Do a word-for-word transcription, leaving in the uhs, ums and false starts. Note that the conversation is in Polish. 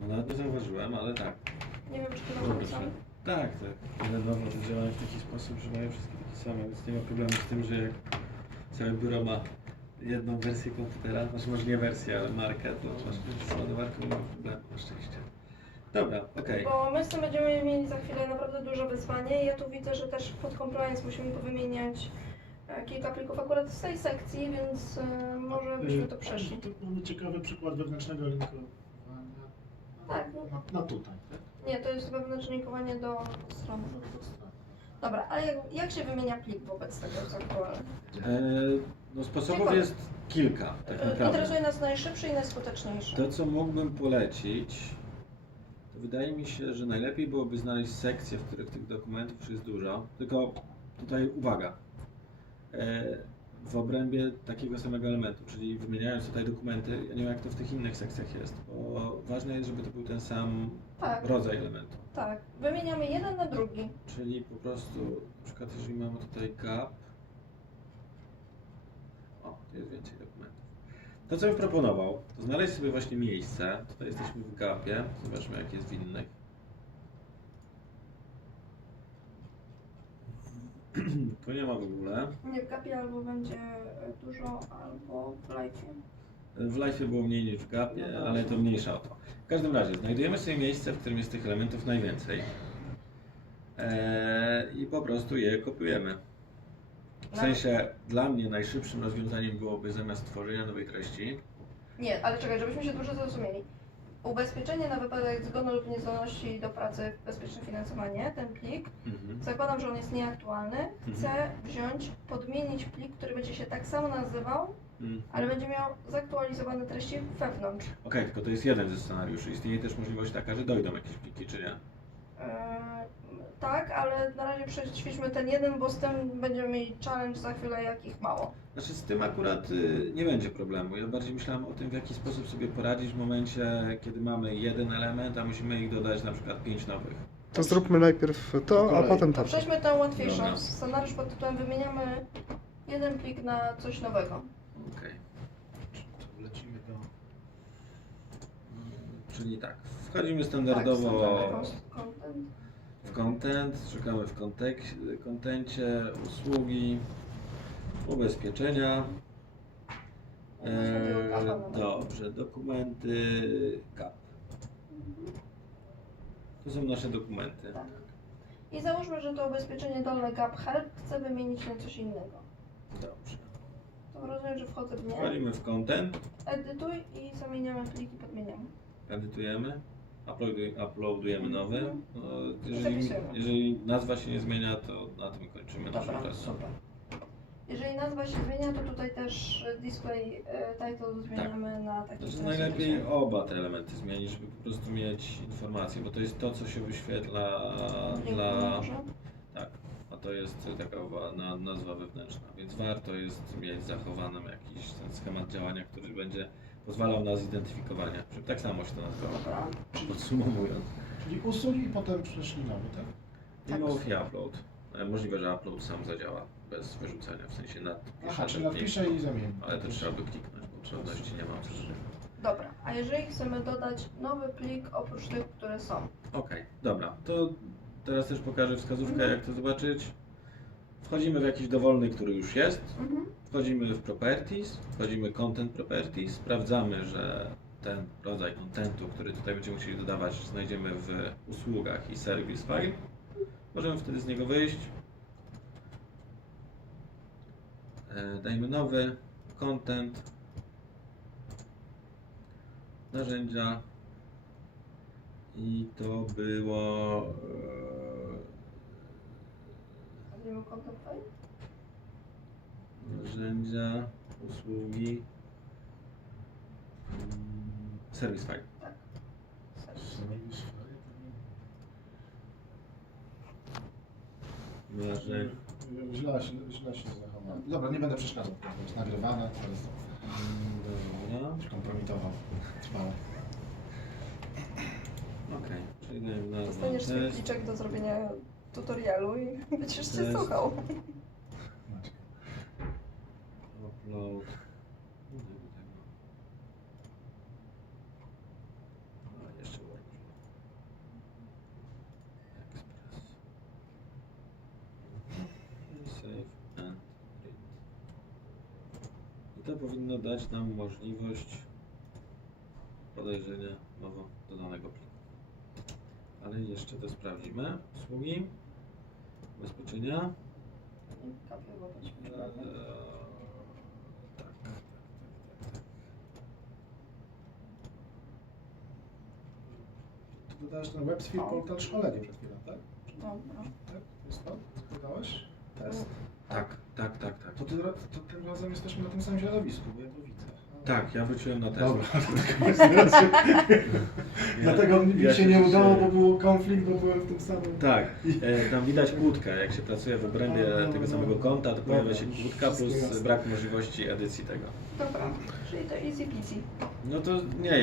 No nawet nie zauważyłem, ale tak. Nie wiem, czy to mam Dobrze. napisane. Tak, tak. One nowo działają w taki sposób, że mają wszystkie takie same, więc nie ma problemu z tym, że jak całe biuro ma jedną wersję komputera, znaczy może nie wersję, ale markę, to masz z ładowarką, nie ma problemu, na szczęście. Dobra, okej. Bo my z tym będziemy mieli za chwilę naprawdę duże wyzwanie. Ja tu widzę, że też pod compliance musimy powymieniać e, kilka plików akurat z tej sekcji, więc e, może byśmy to przeszli. To mamy ciekawy przykład wewnętrznego linkowania. Tak, no. Na, na tutaj, tak? Nie, to jest wewnętrzne linkowanie do strony. No, to strona. Dobra, ale jak, jak się wymienia plik wobec tego, co aktualne? E, no sposobów Ciekawe. jest kilka, tak E, naprawdę. Interesuje nas najszybszy i najskuteczniejszy. To, co mógłbym polecić, to wydaje mi się, że najlepiej byłoby znaleźć sekcje, w których tych dokumentów już jest dużo. Tylko tutaj uwaga, e, w obrębie takiego samego elementu, czyli wymieniając tutaj dokumenty, ja nie wiem jak to w tych innych sekcjach jest, bo ważne jest, żeby to był ten sam Tak, rodzaj elementu. tak. Wymieniamy jeden na drugi. Czyli po prostu, na przykład jeżeli mamy tutaj gap, o, tu jest więcej dokumentów. To co bym proponował, to znaleźć sobie właśnie miejsce, tutaj jesteśmy w gapie, zobaczmy jak jest w innych. Tu nie ma w ogóle. Nie w gapie albo będzie e, dużo, albo w live'ie. W live'ie było mniej niż w gapie, ale to mniejsza o to. W każdym razie, znajdujemy sobie miejsce, w którym jest tych elementów najwięcej. Eee, I po prostu je kopiujemy. W sensie, dla mnie najszybszym rozwiązaniem byłoby zamiast tworzenia nowej treści. Nie, ale czekaj, żebyśmy się dobrze zrozumieli. Ubezpieczenie na wypadek zgonu lub niezdolności do pracy, bezpieczne finansowanie, ten plik, Mhm. zakładam, że on jest nieaktualny, chcę wziąć, podmienić plik, który będzie się tak samo nazywał, Mhm. ale będzie miał zaktualizowane treści wewnątrz. Okej, tylko to jest jeden ze scenariuszy. Istnieje też możliwość taka, że dojdą jakieś pliki, czy nie? Eee, tak, ale na razie przećwiczmy ten jeden, bo z tym będziemy mieli challenge za chwilę, jakich mało. Znaczy z tym akurat y, nie będzie problemu. Ja bardziej myślałem o tym, w jaki sposób sobie poradzić w momencie, kiedy mamy jeden element, a musimy ich dodać na przykład pięć nowych. To zróbmy najpierw to, a potem to. Przejdźmy tę łatwiejszą. Dobra. Scenariusz pod tytułem wymieniamy jeden plik na coś nowego. Okej. To lecimy do... Czyli tak, wchodzimy standardowo Tak, standard content. w content, szukamy w kontek- kontencie, usługi, ubezpieczenia. Eee, dobrze, dokumenty, gap. To są nasze dokumenty. Tak. I załóżmy, że to ubezpieczenie dolne gap help chcę wymienić na coś innego. Dobrze. To rozumiem, że wchodzę w nie, Wchodzimy w content, edytuj i zamieniamy pliki, podmieniamy. edytujemy, uploaduj- uploadujemy nowy. Mhm. No, jeżeli, Zapisujemy. jeżeli nazwa się nie zmienia, to na tym kończymy naszą Dobra, pracę. super. Jeżeli nazwa się zmienia, to tutaj też display e, title zmieniamy na taki Znaczy sposób. najlepiej oba te elementy zmienić, żeby po prostu mieć informację, bo to jest to, co się wyświetla Dziękuję, dla... może. Tak, a to jest taka wa- na, nazwa wewnętrzna, więc warto jest mieć zachowaną jakiś ten schemat działania, który będzie pozwalał na zidentyfikowanie. Żeby tak samo się to nazywało, Dobra. podsumowując. Czyli usługi i potem przeszli nowy, tak? Tak. Remove i upload. E, Możliwe, że upload sam zadziała bez wyrzucenia, w sensie nadpiszę, Aha, czyli nadpiszę, napiszę i zamienię. ale to trzeba by kliknąć, bo trudności nie ma co zrobić. Dobra, a jeżeli chcemy dodać nowy plik oprócz tych, które są? Okej, dobra, to teraz też pokażę wskazówkę, jak to zobaczyć. Wchodzimy w jakiś dowolny, który już jest. Mhm. Wchodzimy w Properties, wchodzimy Content Properties, sprawdzamy, że ten rodzaj contentu, który tutaj będziemy musieli dodawać, znajdziemy w usługach i Service File. Możemy wtedy z niego wyjść. E, Dajmy nowy, Content, narzędzia i to było... A nie ma content file? e, Narzędzia, usługi, mm, Service File. Tak. Service file. Narzędzia. Źle się, źle się zachowałem. Dobra, nie będę przeszkadzał. To jest nagrywane, teraz Dobra. się kompromitował. Trwale. Okej, czyli dajemy nazwę Dostaniesz swój test. pliczek do zrobienia tutorialu i będziesz się Test. słuchał. Macie. Upload. Nie wiem tego. A, jeszcze Word. to powinno dać nam możliwość podejrzenia nowo dodanego pliku. Ale jeszcze to sprawdzimy. Usługi, ubezpieczenia. I kapiowo być. Eee, tak, tak, tak, tak, tak. Tu dodałeś ten WebSphere portal szkolenie przed chwilą, tak? Dobra. Tak? Jest to? Co dodałeś? Test. Tak, tak, tak, tak. To, ty, to tym razem jesteśmy na tym samym środowisku, bo ja to widzę. A, Tak, ja wróciłem na test. Dobra, dlatego mi ja się nie cieszę udało, się. bo był konflikt, bo byłem w tym samym. Tak, e, tam widać kłódkę. Jak się pracuje w obrębie tego samego konta, to pojawia się kłódka plus brak możliwości edycji tego. Dobra, czyli to easy peasy. No to nie